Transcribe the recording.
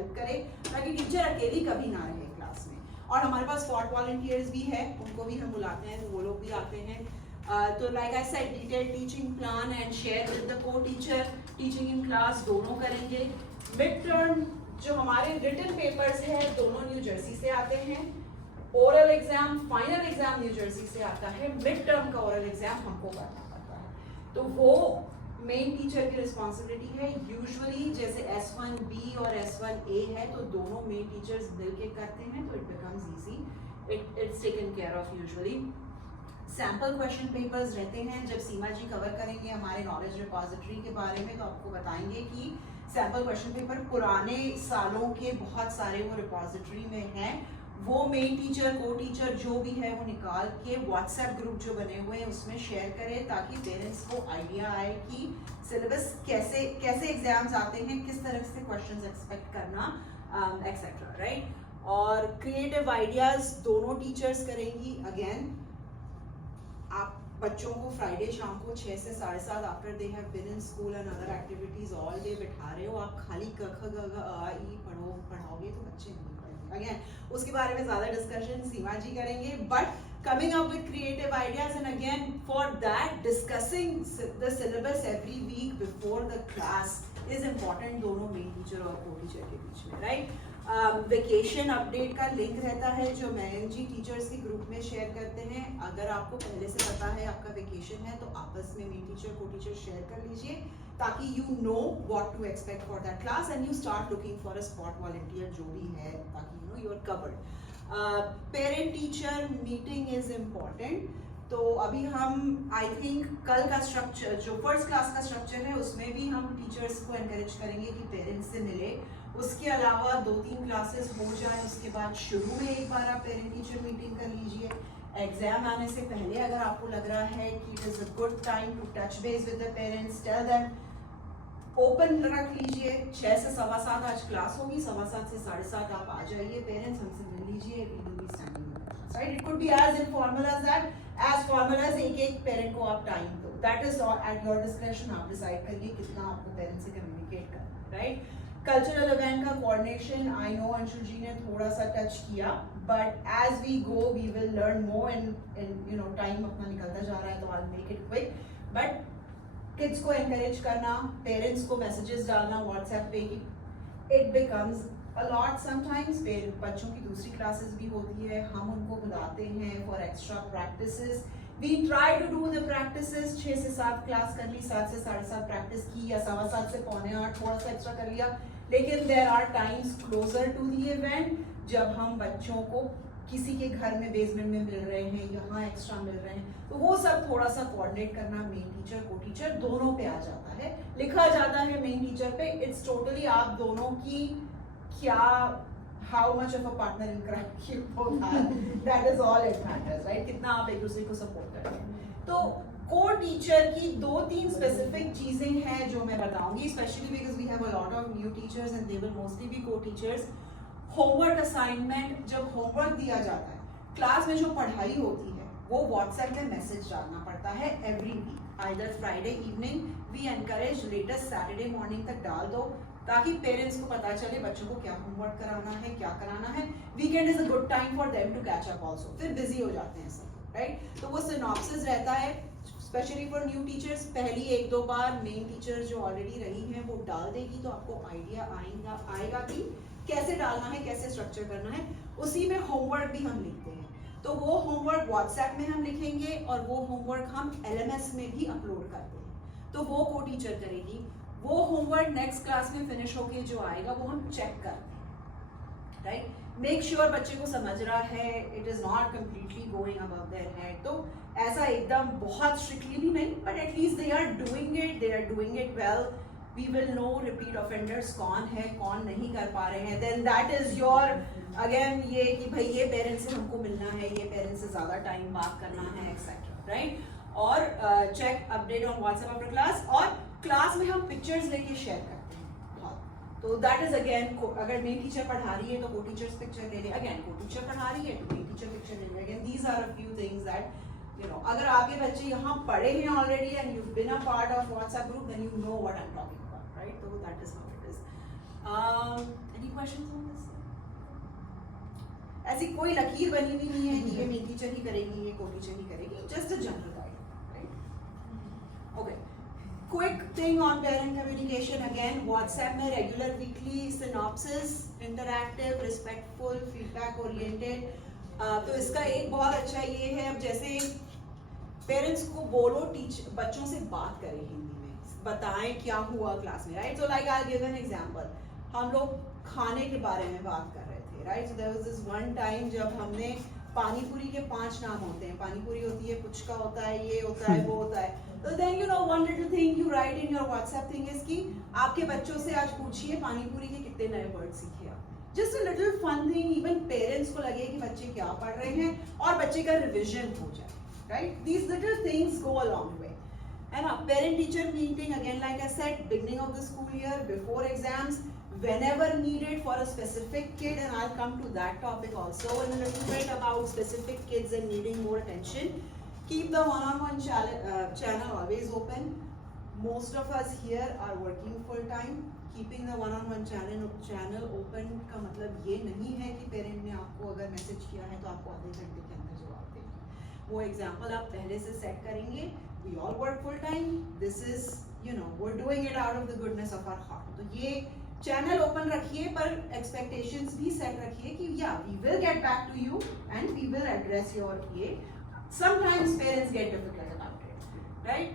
Help करे, ताकि teacher अकेली कभी ना रहे क्लास में। और हमारे पास स्पॉट वॉलंटियर्स भी है, उनको भी हम बुलाते हैं, तो वो लोग भी आते हैं। तो like I said, detail teaching plan and share with the को टीचर, टीचिंग इन क्लास दोनों करेंगे। मिड टर्म जो हमारे रिटन पेपर्स है दोनों न्यू जर्सी से आते हैं, oral exam, final exam new Jersey से आता है, मिड टर्म का ओरल एग्जाम हमको करना पड़ता है। तो वो मेन टीचर की रिस्पॉन्सिबिलिटी है। यूजुअली जैसे S1B और S1A है तो दोनों मेन टीचर्स मिल के करते हैं, तो it becomes easy, it's taken care of. Usually sample question papers रहते हैं। जब सीमा जी कवर करेंगे हमारे नॉलेज रिपोजिटरी के बारे में, तो आपको बताएंगे कि सैम्पल क्वेश्चन पेपर पुराने सालों के बहुत सारे वो रिपोजिटरी में हैं। वो मेन टीचर, को टीचर जो भी है वो निकाल के व्हाट्सएप ग्रुप जो बने हुए हैं उसमें शेयर करें, ताकि पेरेंट्स को आइडिया आए कि सिलेबस कैसे कैसे एग्जाम्स आते हैं, किस तरह से क्वेश्चंस एक्सपेक्ट करना, एक्सेट्रा, राइट। और क्रिएटिव आइडियाज दोनों टीचर्स करेंगी। अगेन आप बच्चों को फ्राइडे शाम को 6 से 7:30 after they have been in school and other activities all day बिठा रहे हो, आप खाली क ख ग घ आ ई पढ़ाओगे तो बच्चे नहीं पढ़ेंगे। अगेन उसके बारे में ज्यादा डिस्कशन सीमा जी करेंगे, but coming up with creative ideas, and again for that discussing the syllabus every week before the class is important दोनों मेन टीचर और को टीचर के बीच में, राइट। वेकेशन अपडेट का लिंक रहता है जो मयंक जी टीचर्स के ग्रुप में शेयर करते हैं। अगर आपको पहले से पता है आपका वेकेशन है तो आपस में मेन टीचर को टीचर शेयर कर लीजिए, ताकि you know what to expect for that class and you start looking for a spot volunteer जो भी है, ताकि you know you are covered. Parent teacher meeting is important. तो अभी हम आई थिंक कल का स्ट्रक्चर जो फर्स्ट क्लास का स्ट्रक्चर है उसमें भी हम टीचर्स को एनकरेज करेंगे कि पेरेंट्स से मिले। उसके अलावा 2-3 क्लासेस हो जाए, उसके बाद शुरू में एक बार आप पेरेंट टीचर मीटिंग कर लीजिए। एग्जाम आने से पहले अगर आपको लग रहा है कि it is a good time to touch base with the parents, tell them, open रख लीजिए। 6 से 7:15 आज क्लास होगी, 7:15 से 7:30 आप आ जाइए, पेरेंट्स हमसे मिल लीजिए, we will be standing right. It could be as informal as that, as formal as एक पेरेंट को आप टाइम दो, that is at your discretion. आप डिसाइड करिए कितना आपको पेरेंट्स से कम्युनिकेट करना है, राइट। कल्चरल इवेंट का coordination I know Anshul ji ने थोड़ा सा टच किया, but as we go we will learn more and you know time अपना निकलता जा रहा है तो I will make it quick. But kids को एनकरेज करना, पेरेंट्स को मैसेजेस डालना व्हाट्सएप पे कि it becomes a lot sometimes. फिर बच्चों की दूसरी क्लासेस भी होती है, हम उनको बुलाते हैं for extra practices. We try to do the practices, 6 से 7 क्लास कर ली, 7 से 7:30 प्रैक्टिस की, या 7:15 से 7:45 थोड़ा सा एक्स्ट्रा कर लिया। लेकिन there are times closer to the event जब हम बच्चों को किसी के घर में बेसमेंट में मिल रहे हैं, यहाँ एक्स्ट्रा मिल रहे हैं, तो वो सब थोड़ा सा कोऑर्डिनेट करना मेन टीचर को टीचर दोनों पे आ जाता है, लिखा जाता है मेन टीचर पे। इट्स टोटली आप दोनों की क्या, how much of a partner in crime you both are, that is all it matters, right. कितना आप एक दूसरे को सपोर्ट करते हैं। तो को टीचर की 2-3 स्पेसिफिक चीजें हैं जो मैं बताऊंगी, specially because we have a lot of new teachers and they will mostly be co teachers. Homework assignment, जब होमवर्क दिया जाता है क्लास में जो पढ़ाई होती है वो व्हाट्सएप में मैसेज डालना पड़ता है every week, either Friday evening, we encourage latest Saturday morning तक डाल दो, ताकि पेरेंट्स को पता चले बच्चों को क्या होमवर्क कराना है, क्या कराना है। Weekend is a good time for them to catch up also, फिर बिजी हो जाते हैं सब, राइट। तो वो सिनॉप्सिस रहता है स्पेशली फॉर न्यू टीचर्स। पहली 1-2 बार मेन टीचर जो ऑलरेडी रही हैं वो डाल देगी, तो आपको आइडिया आएगा कि कैसे डालना है, कैसे स्ट्रक्चर करना है। उसी में होमवर्क भी हम लिखते हैं, तो वो होमवर्क व्हाट्सएप में हम लिखेंगे और वो होमवर्क हम LMS में भी अपलोड करते हैं, तो वो को टीचर करेगी। वो होमवर्क नेक्स्ट क्लास में फिनिश होके जो आएगा वो हम चेक करते हैं, राइट। मेक श्योर बच्चे को समझ रहा है, it is not completely going above their head. तो ऐसा एकदम बहुत स्ट्रिक्टली भी नहीं, but at least they are doing it well. We will know repeat offenders कौन है, कौन नहीं कर पा रहे हैं, then that is your again ये कि भाई ये पेरेंट्स से हमको मिलना है, ये पेरेंट्स से ज्यादा टाइम बात करना है, एक्सेट्रा, राइट। और check update on WhatsApp after class, और क्लास में हम पिक्चर्स लेके शेयर करते हैं बहुत। तो दैट इज अगेन, अगर मेन टीचर पढ़ा रही है तो को टीचर्स पिक्चर ले ले, अगेन को टीचर पढ़ा रही है तो मेन टीचर पिक्चर ले ले। Again these are a few things that you know, अगर आपके बच्चे यहाँ पढ़े हैं already and you been a part of WhatsApp group, then you know what I am talking about, right. तो that is how it is. Any question ऐसी कोई लकीर बनी हुई नहीं है कि ये मेरी टीचर ही करेगी, ये को टीचर ही करेगी, just a general guide, right? Okay, quick thing on parent communication, again WhatsApp में regular weekly synopsis, interactive, respectful, feedback oriented. तो इसका एक बहुत अच्छा ये है, अब जैसे पेरेंट्स को बोलो बच्चों से बात करें हिंदी में, बताएं क्या हुआ क्लास में, right? So like I give an example, हम लोग खाने के बारे में बात कर रहे थे, right? So there was this one time जब हमने पानी पूरी के 5 नाम होते हैं, पानी पूरी होती है, पुचका होता है, ये होता है, वो होता है, तो then you know one little thing you write in your WhatsApp thing is कि आपके बच्चों से आज पूछिए पानी पूरी के कितने नए वर्ड सीखे आप। Just a little fun thing, even parents को लगे कि बच्चे क्या पढ़ रहे हैं और बच्चे का रिविजन हो जाए, right? These little things go a long way. And a parent-teacher meeting, again, like I said, beginning of the school year, before exams, whenever needed for a specific kid, and I'll come to that topic also in a little bit about specific kids and needing more attention. Keep the one-on-one channel always open. Most of us here are working full-time. Keeping the one-on-one channel open का मतलब ये नहीं है कि parent ने आपको अगर message किया है तो आपको आधे घंटे के अंदर जवाब देना। वो एग्जाम्पल आप पहले से सेट करेंगे। We all work full time. This is, you know, we're doing it out of the goodness of our heart. तो ये चैनल ओपन रखिए, पर एक्सपेक्टेशंस भी सेट रखिए कि या we will get back to you and we will address your ये. Sometimes parents get difficult about it, right?